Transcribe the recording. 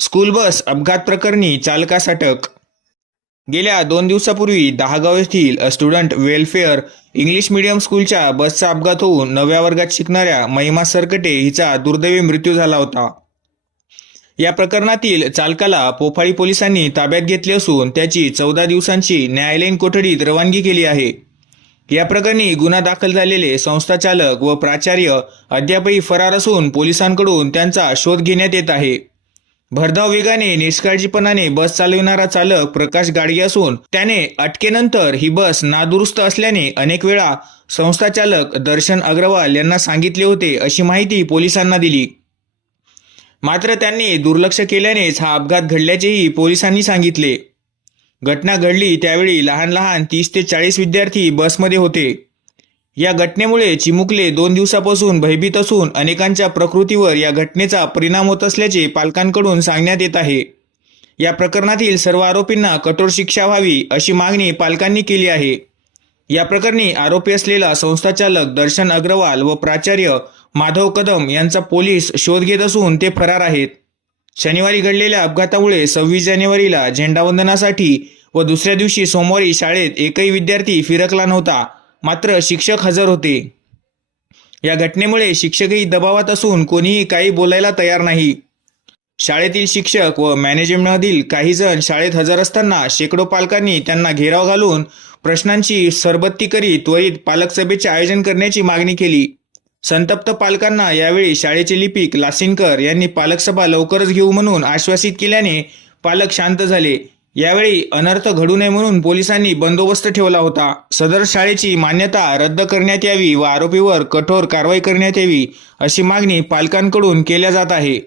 School bus अपघात प्रकरणी चालकास अटक गेल्या दोन दिवसापूर्वी दहागाव येथील स्टुडंट वेलफेअर इंग्लिश मीडियम स्कूलच्या बसचा अपघात होऊन नव्या वर्गात शिकणाऱ्या महिमा सरकटे हिचा दुर्दैवी मृत्यू झाला होता. या प्रकरणातील चालकाला पोफाळी पोलिसांनी ताब्यात घेतले असून त्याची चौदा दिवसांची न्यायालयीन कोठडीत रवानगी केली आहे. या प्रकरणी गुन्हा दाखल झालेले संस्था चालक व प्राचार्य अद्यापही फरार असून पोलिसांकडून त्यांचा शोध घेण्यात येत आहे. भरधाव वेगाने निष्काळजीपणाने बस चालविणारा चालक प्रकाश गाडगे असून त्याने अटकेनंतर ही बस नादुरुस्त असल्याने अनेक वेळा संस्था चालक दर्शन अग्रवाल यांना सांगितले होते अशी माहिती पोलिसांना दिली. मात्र त्यांनी दुर्लक्ष केल्यानेच हा अपघात घडल्याचेही पोलिसांनी सांगितले. घटना घडली त्यावेळी लहान लहान तीस ते चाळीस विद्यार्थी बसमध्ये होते. या घटनेमुळे चिमुकले दोन दिवसापासून भयभीत असून अनेकांच्या प्रकृतीवर या घटनेचा परिणाम होत असल्याचे पालकांकडून सांगण्यात येत आहे. या प्रकरणातील सर्व आरोपींना कठोर शिक्षा व्हावी अशी मागणी पालकांनी केली आहे. या प्रकरणी आरोपी असलेला संस्थाचालक दर्शन अग्रवाल व प्राचार्य माधव कदम यांचा पोलीस शोध घेत असून ते फरार आहेत. शनिवारी घडलेल्या अपघातामुळे सव्वीस जानेवारीला झेंडावंदनासाठी व दुसऱ्या दिवशी सोमवारी शाळेत एकही विद्यार्थी फिरकला नव्हता मात्र शिक्षक हजर होते. या घटनेमुळे शिक्षकही दबावात असून कोणीही काही बोलायला तयार नाही. शाळेतील शिक्षक व मॅनेजमेंटमधील काही जण शाळेत हजर असताना शेकडो पालकांनी त्यांना घेराव घालून प्रश्नांची सरबत्ती करीत त्वरित पालक सभेचे आयोजन करण्याची मागणी केली. संतप्त पालकांना यावेळी शाळेचे लिपिक लासिनकर यांनी पालकसभा लवकरच घेऊ म्हणून आश्वासित केल्याने पालक शांत झाले. यावेळी अनर्थ घडू नये म्हणून पोलिसांनी बंदोबस्त ठेवला होता. सदर शाळेची मान्यता रद्द करण्यात यावी व आरोपीवर कठोर कारवाई करण्यात यावी अशी मागणी पालकांकडून केल्या जात आहे.